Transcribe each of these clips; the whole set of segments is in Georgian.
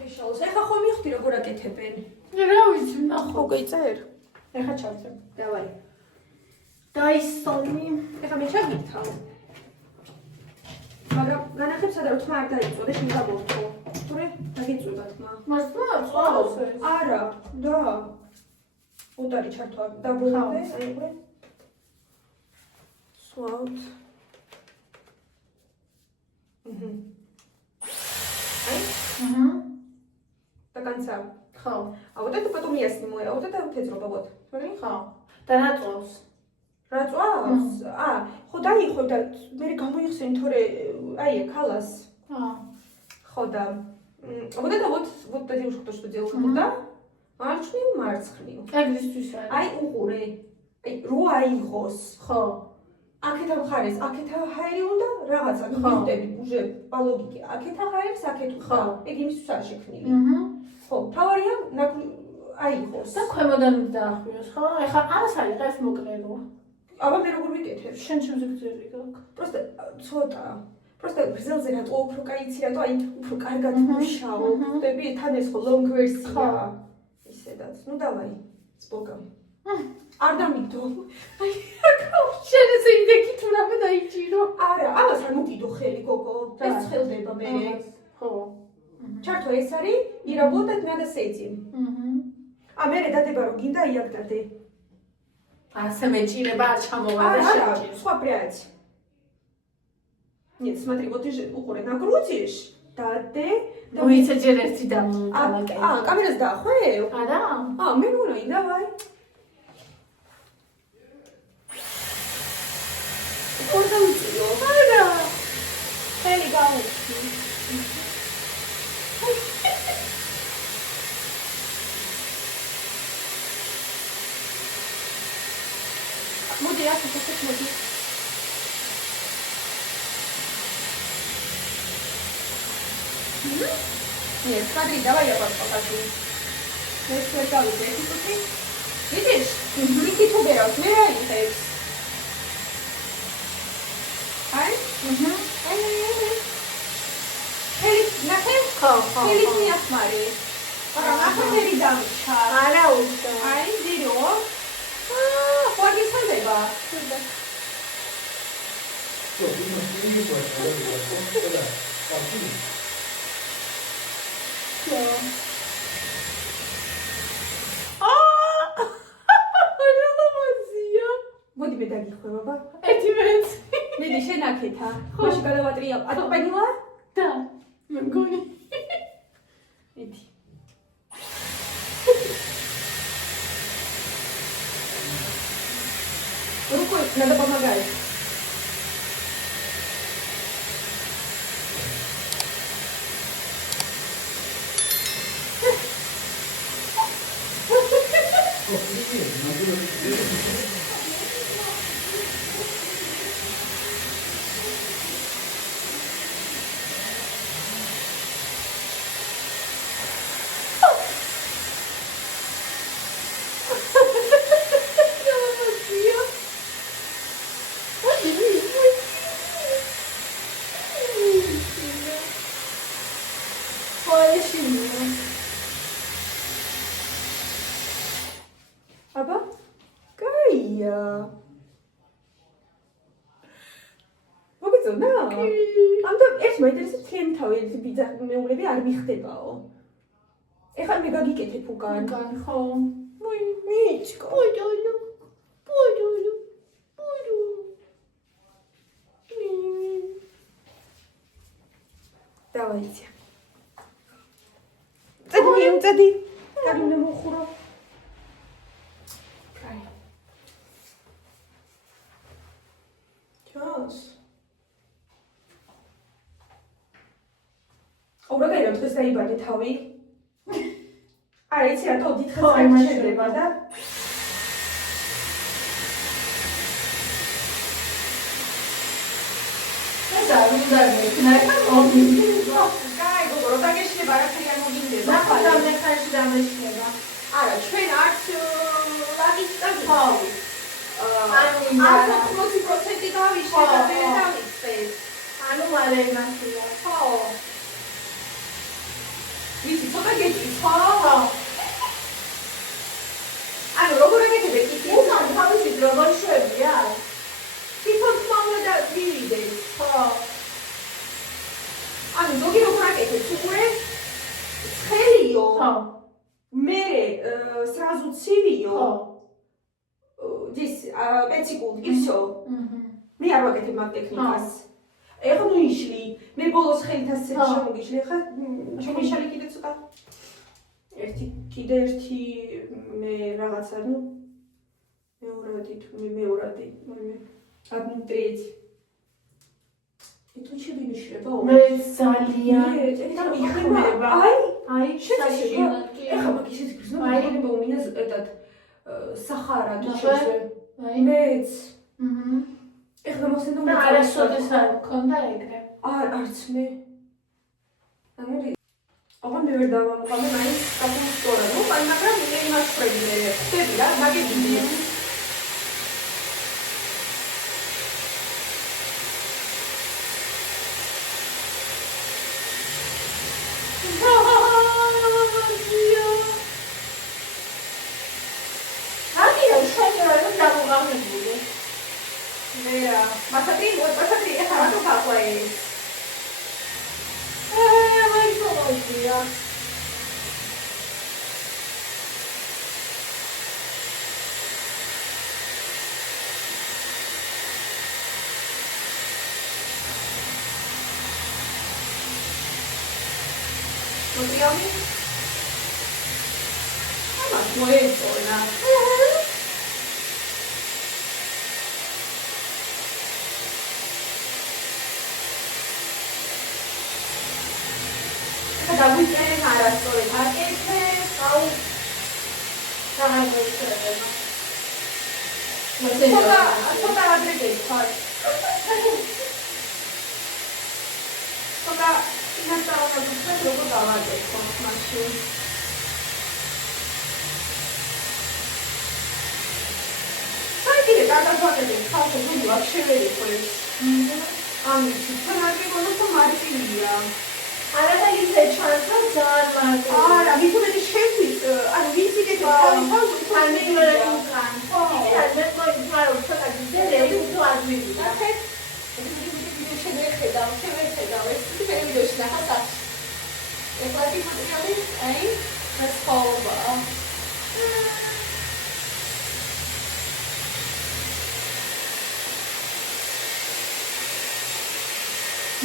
აშიშალოს. ეხა ხომ მივხვდი როგორ აკეთებენ. რა ვიცი, ნახო. Okay, წერ. ეხა ჩავწერ. დავაი. დაისწონი. ეხა მე ჩაგითავ. მაგრამ განახებს სადა თქმა არ დაიწოდე, შენ გამოვთო. თორე დაგიწოდა თქმა. მასლა წვალოს ეს. არა, და. უტარი ჩართვა დაბრუნდე, აიღე. Swalt. До конца. Хо. А вот это потом я сниму, а вот это вот эти вот. Смотри. Хо. Да ნაწოს. Рацуас? Хода и хода. Мери გამოიხსენ თორე აი ქალას. Хода. Вот это вот та девушка то что делала, да? Марცხნივ მარცხნივ. ეგრისთვის არის. აი უყურე. აი რო აიღოს. ხო. აქეთა მხარეს, აქეთა ჰაერი უნდა რაღაცა მივხვდები უჟე ბალოგიკი. აქეთა ჰაერს აქეთ ხო. ეგ იმისთვის არ შექმნილი. ხო, თავარია აიღოს. და ქვემოდან დაახვიოს, ხო? ეხლა არას არის ეს მოკლედო. აბა მე როგორ ვიკეთებ? შენ ჩემზე გძელი გაქვს. Просто ცოტა. Просто გზელზე რატო უფრო კაიცი რატო აი უფრო კარგად მუშაო. ხვდები თან ეს ხო long version-ა. ისედაც. Ну давай. Спокойно. არ დამიგდო. აი შენ ესე იდექი თუ რამე დაიჭირო. არა, ამას არ მოკიდო ხელი გოგო. ეს ცხელდება მე. ხო. ჩართო ეს არის и работать надо с этим. А მე დადება რომ გინდა იაგდადე. ასე მეჭირება არ ჩამოვარდა შეჭირ. სხვა прядь. Нет, смотри, вот ты же угоры накрутишь, дадэ. Уица ჯერ ერთი დამოკალაკე. камерას დახვევ? არა? მე მგონი, давай. Куда уйдё? არა. ხელი გაუჩი. მოდი ასე შეხეთ მოდი. Нет, смотри, давай я вас покажу. Я сначала эти куски. Видишь? Никит убирал, смиряйтесь. Ай? Хели, нахем? Хели не смотри. Ага, хели дамча. არა უშო. Ай, зиро. Форми сандеба. მოდი მე დაგიხვევ, აბა. ერთი მეც. მიდი შენ აქეთა. ხოში გადავატრია. ატო პანილა? და. მე მგონი. მიდი. Рукой надо помогать. აბა? კაია. მოგეწონა? ამდა ეს მაინტერესებს თემ თავი ეს ბიძა მეუღლები არ მიხდებაო. ეხლა მე გაგიკეთებ უკან. უკან ხო. მიჩკო. პოდოლო. დავაიცი. წედი. კარინე მოხურო. კაი. ჩას. ოღონდ რა დღეს დაიბადე თავი? არა, იცი რატო დიდხანს არ შედება და არ უნდა მექნა მომი. კაი, გოგო, რო დაგეშლება არაფერი არ მოგინდება. ნახო და მე ხარში დამეშლება. არა, ჩვენ არც ლაგისტები. ხო. ანუ 80% გავიშლე და მე დავიწე. ანუ მალე იმასია. ხო. ვიცი, ცოტა გეტყვით, ხო? ანუ როგორ ეკეთებთ იქ? უკან თავისით როგორ შვებია? თვითონ თმალა და ვივიდეთ. ხო. ანუ ზოგი როგორ აკეთებს? უკვე ცხელიო. ხო. მე сразу цивио. ხო. Здесь пецикул и всё. მე არ ვაკეთებ მაგ ტექნიკას. ეხლა ნუ იშლი. მე ბოლოს ხელით ასე შემოგიშლი. ეხლა შემიშალი კიდე ცოტა. ერთი მე რაღაცა, ну, მეორადი. одну треть. Это очень винишლება. მე ძალიან იხმება. აი, შეიძლება. ეხლა მაგ ისეთ გზნო, მაგრამ у меня этот сахара душевზე. მეც. ეხლა მოსენდო მე არასოდეს არ მქონდა ეგრე. არც მე. ანუ აღარ მე ვერ დავამყავე მაინც საკონსტორა. ნუ მაგრამ მე იმას ხვდები მე. ხვდები რა, მაგები. Посмотри, вот посмотри, это вот какой. Ай, солодкий. Смотрел? Ама, мое солно. დავიწერეთ არასწორად აკეთებ, აუ გამარჯობა. ცოტა ადრე გექვა. ცოტა ინასწავლებლად როგორ გავაკეთო მაშინ. საერთოდ გადავაკეთებ ხალხი გულაკ შევერიხო. ამის თან არ მეგონა თუ მარტივია. არა ისე ჩანს რომ ძალიან მარტივია. არა, მithumetes შევით, ანუ ვინც იკეთებს თავის ან მე ვერ უკან. ხო. ისე მე მოიწვაო ცოტა გიძელე, უფრო არ მივიდა. ახეთ შევხედავ, ეს ვიდეოში ნახავთ. ეხლა ტიპები, აი, ეს ხოლობა.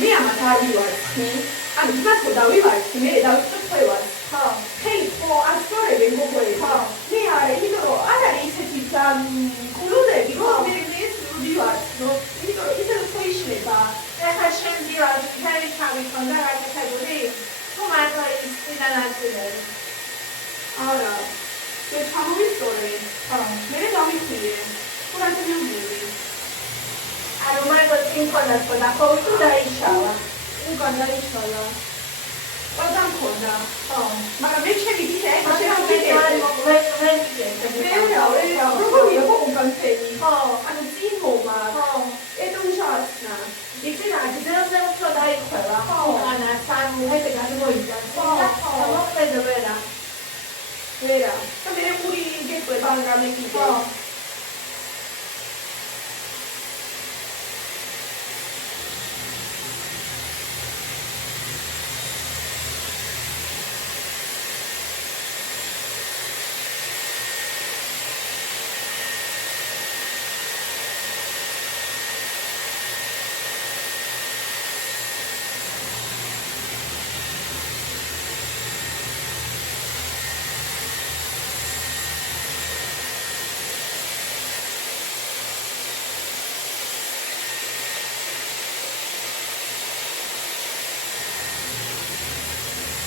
მე ამათ არ ვივარცხნი. ანუ თქო დავივარცხნი, მე დავიწყებ ხვევას. ხო. ჰეი, ხო, ასწორებენ გოგოები. ხო. მე არა, იმიტომ რომ არ არის ისეთი კულურები, რომ მე ეს ვივარცხნო. იმიტომ რომ ისე რომ შეიძლება. ეხლა შენ ვივარცხნი, ხელი თავი ქონდა გაკეთებული? თუ მარტო ის წიდან აწილე. არა. მე ჩამოვისწორე. ხო. მე დავიხიე. ყურადღება მივიღე. ანუ მარტო წინ ქონდა და ხო თუ დაიშალა. უკან დაიშალა. ყველგან ქონდა. ხო. მაგრამ მე ჩემი ისე აი როგორია უკან წელი. ხო. ანუ წინ მომა. ხო. это ужасно. იქნა აჯერზე უფრო დაიხვევა. ხო. უკანა სამი ეს გადმოიდა. ხო. მოკლედ ვერა. ვერა. და მე პური გეკვება გამეკიდე. ხო.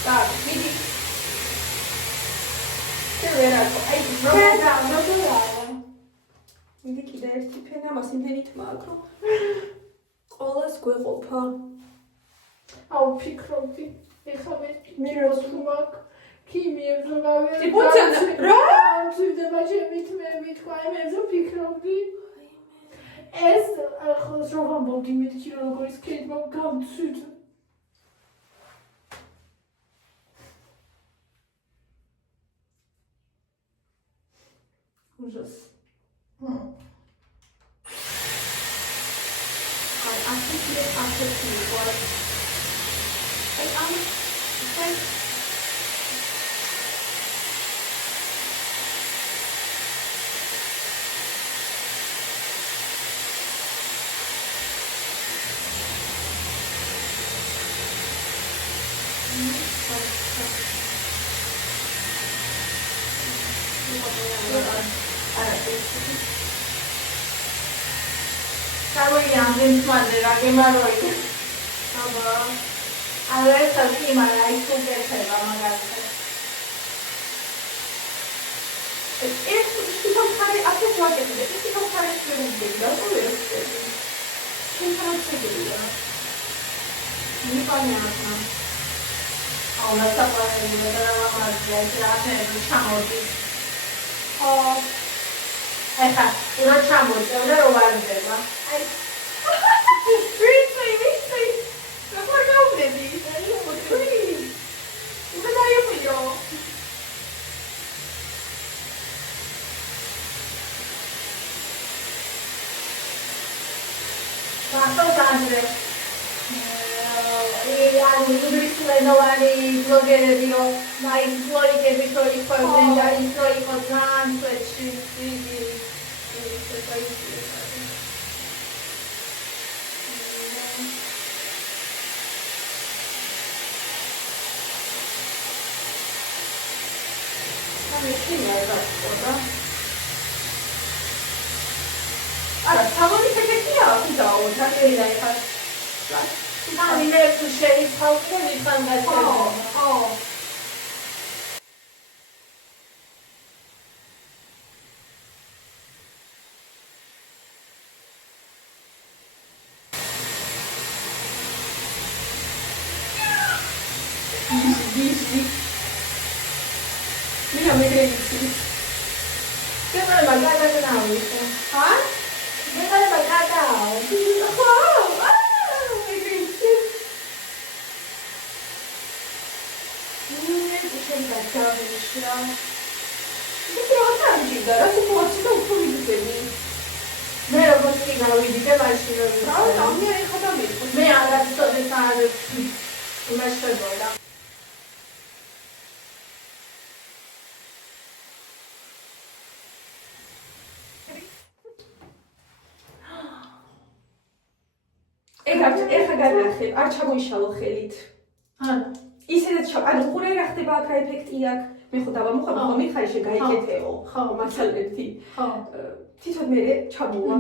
Так, მიდი. შე ვერაკო, აი როგორია? მიდი კიდე ერთი ფენა, მას იმდენი თმა აქვს, რომ ყოველას გვეყოფა. აუ ფიქრობდი, ეხლა მე როსუმაკ ქიმიებს რომ გავიარე. ტიპოცა რა? ძვირდება ჩემი თმები თქვა, მე რომ ფიქრობდი. ეს ახლა რომ ვამბობდი მეთქი როგორ ის ქედი გამცვით. ужас. ასეთი იყო. აი ამ Am mare la che maroi. Adesso sì, ma lei tu che sei la magari. E ti fa fare a te qualche cosa, ti fa fare esperienze, da dove lo stesso? Senza non seguire. Mi fa niente. Ho una sapore di vedere la magia, diciamo di. Facciamo, ora lo guarderò. Visto, ma guarda un vedi? Qui, vedrai io. Ma soltanto i blogger dico, ma i tuoi che mi sono i tuoi contranti, Allora, savori perché chi ha usato? La che lei fa? mi deve uscire il paura di fare Dici? Io mi credi. Sembra una bagata che non ho visto. Sembra una bagata. Mi credi? Sembra cavolo. Mi trovo tanti, adesso forse non puoi vedere. Vero così, ma lo vedi che vai su No, mi hai fatto me alla sto pensando come sto ora. ეხა განახებ, არ ჩამოიშალო ხელით. ისედაც ანუ უყურე რა ხდება აქ ეფექტი აქ. მე ხო დავამოხმარ, ხო მიხარი შეგაიკეთეო. ხო, მასალეთი. ხო. თვითონ მე ჩამოვა.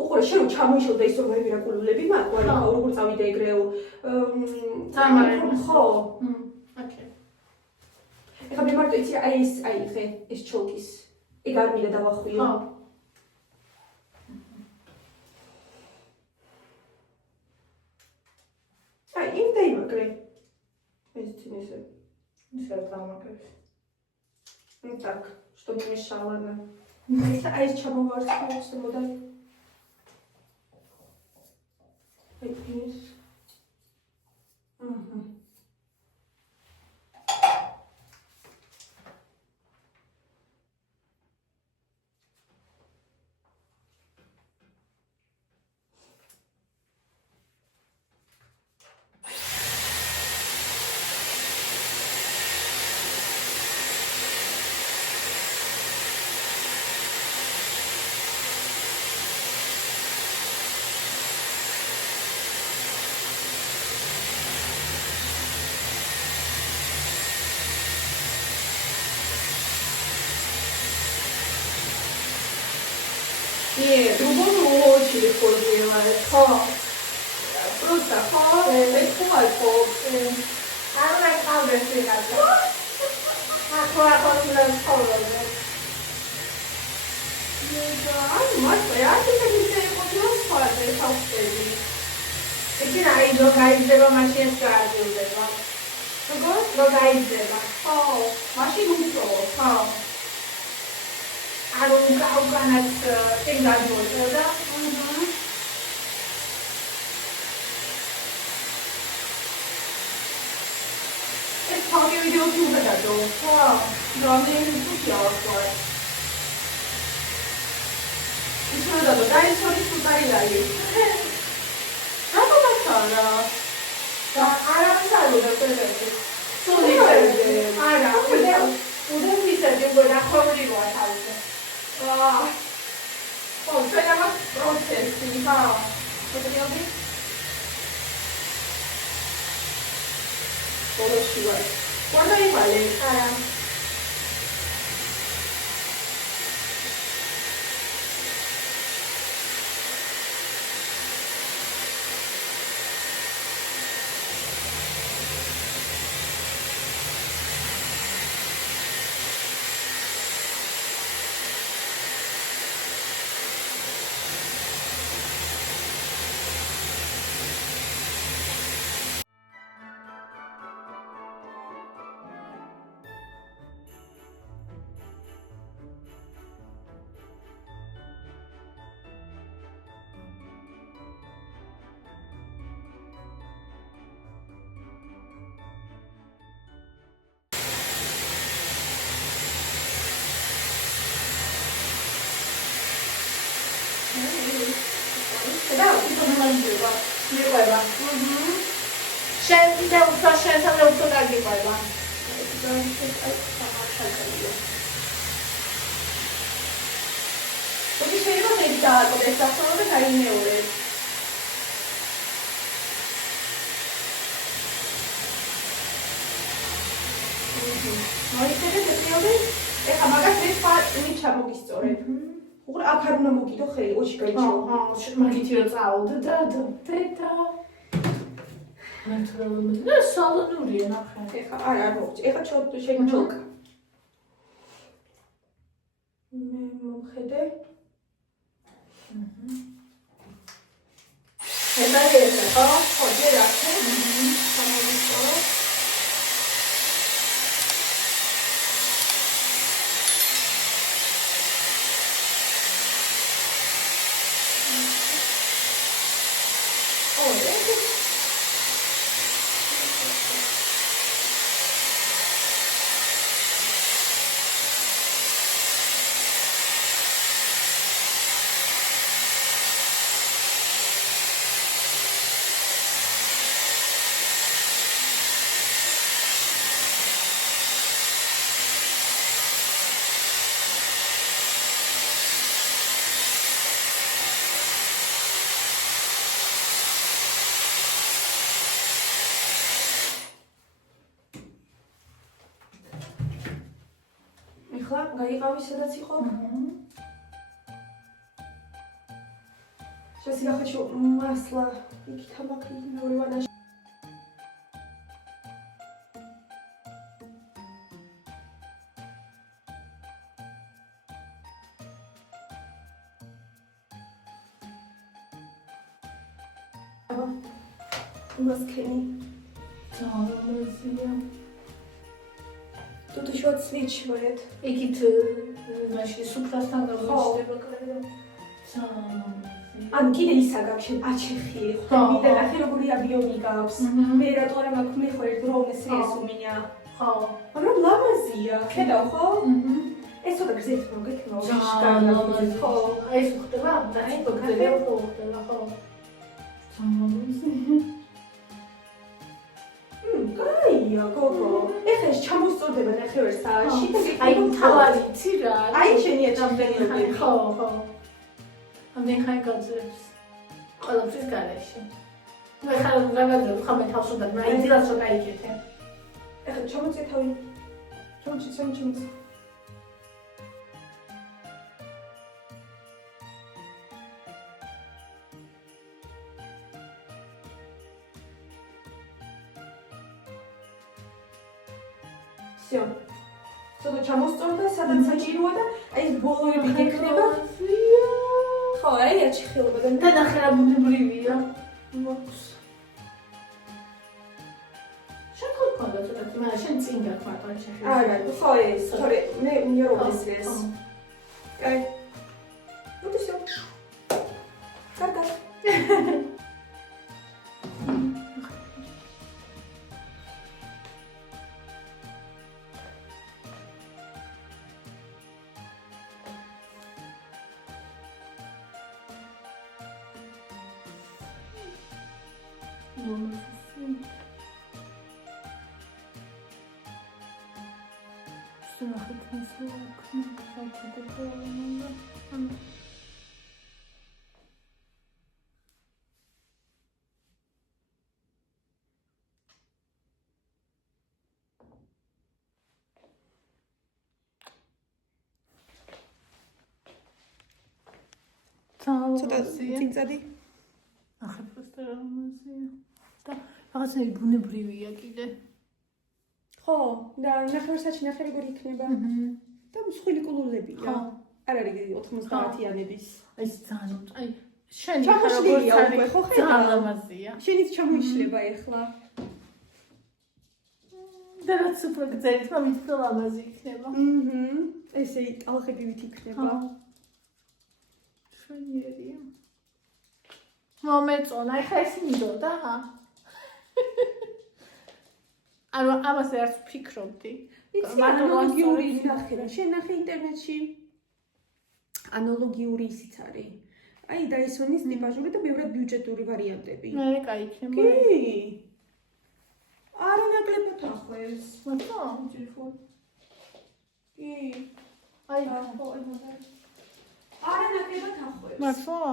უყურე შენ რომ ჩამოიშალო და ის რომ მირაკულულები მაქვს, არა ხო როგორ წავიდე ეგრეო. ხო. ოკეი. ეხა მე მარტო იცი აი ეს აი ხე ეს ჩოლკის. ეგ არ მინდა დავახვიო. ხო. Ну так, чтобы не мешало нам. А из чего можно, чтобы да? Угу. Нет, другому очень легко сделать. Просто легко. I like how they're saying that. I я тебе купила спальный толстый. Эти найдут, гайдева машина скажут. Что гайдева? Машину ушел. А у нас всегда будет, да? Это видео туда готов. Да, мне не купила. და დაიცოდი სუპარილალი. რატო მაქარა? და არაფერი და პრეზენტი. სული არა, უდენ ვისები გონახოვნი გოა თავზე. ხო, ჩვენ ამას პროცესი, ხა. შეგიძლიათ? ბოლოში ვარ. ვარ დაივალე. არა. და თვითონმოიმდება. მიყვება. შენ და უფრო შენთან და უფრო გაგიყვება. ორი შეიძლება მე დააკეთე სახსოვრო და გაინეურე. მოიწევთ ეტიოდე? ეხა მაგას ეს პარტი ჩამოგისწორებ. უყურე აქ არ უნდა მოგიდო ხელი, ოჩი გაიჩო. მაგითი რომ წავდ და დედა. მე სალონურია ნახე. ეხა არ მოგჭი. ეხა შეგჩოლკა. მე მომხედე. ეს არის ეს, ხო? ხო, ჯერ ახლა. ჩამოვისწორო. ეხლა გაიყავი სადაც იყო? Сейчас я хочу масло и табак и вода. Маскини. Тут еще отсвечивает. Икит, значит, супрастан ხო. ან კიდე ისა გაქვს აჩეხი ხო, ხმიდა ნახე როგორი აბიომი გაქვს მე რატო არა მაქვს მე ხო ერთ როვნეს რეს უმინა ხო მაგრამ ლამაზია ხედავ ხო ეს ცოტა გზით მოგეთმო ლამაზი ხო ეს ხდება დაი ხდება ხო ხდება ხო კაია გოგო ეხლა ეს ჩამოსწორდება ნახევარ საათში და აი თავარი იცი რა აი შენია ჩამბენიები ხო ხო ამდენ ხანი გაძლებს ყველაფრის გარეშე მე ხარ რაღაცა ხამე თავს უნდა აი დილას რო გაიგეთე ეხლა ჩამოწე თავი ჩამოწე всё. ცოტა ჩამოსწორდა, სადაც საჭიროა და აი ეს ბოლოები გექნება. ხო, აი აჩხილობა და ნახევრადმობრივია. მოხს. შეკო კონდა ცოტა, მაგრამ შენ წინ გაქვარტა შეხება. არა, ხო ეს, თორე მე მიაროდეს ეს. კაი. ну то всё. კარგად. ცოტა წინწადი. ახლა просто რომელზეა. და რაღაცნაირი ბუნებრივია კიდე. ხო, და ნახევარსაათში ნახე როგორ იქნება. და მსხვილი კულულებია. ხო. არ არის 90-იანების. აი ძალიან, აი შენი ჩამოშლილია უკვე, ხო ხედავ? ძალიან ლამაზია. შენიც ჩამოიშლება ეხლა. და რაც უფრო გძელით, მომით უფრო ლამაზი იქნება. ესე ტალღებივით იქნება. შვენიერია. მომეწონა, ეხლა ეს მინდოდა? ანუ ამაზე არც ვფიქრობდი. იცი, ანალოგიური ნახე რა, შენ ნახე ინტერნეტში. ანალოგიური ისიც არის. აი დაისონის ტიპაჟური და ბევრად ბიუჯეტური ვარიანტები. მე კაი იქნება. კი. არა ნაკლებად ახლოს. მართლა? ტელეფონ. კი. აი, არა ნაკლებად ახლოს. მართლა?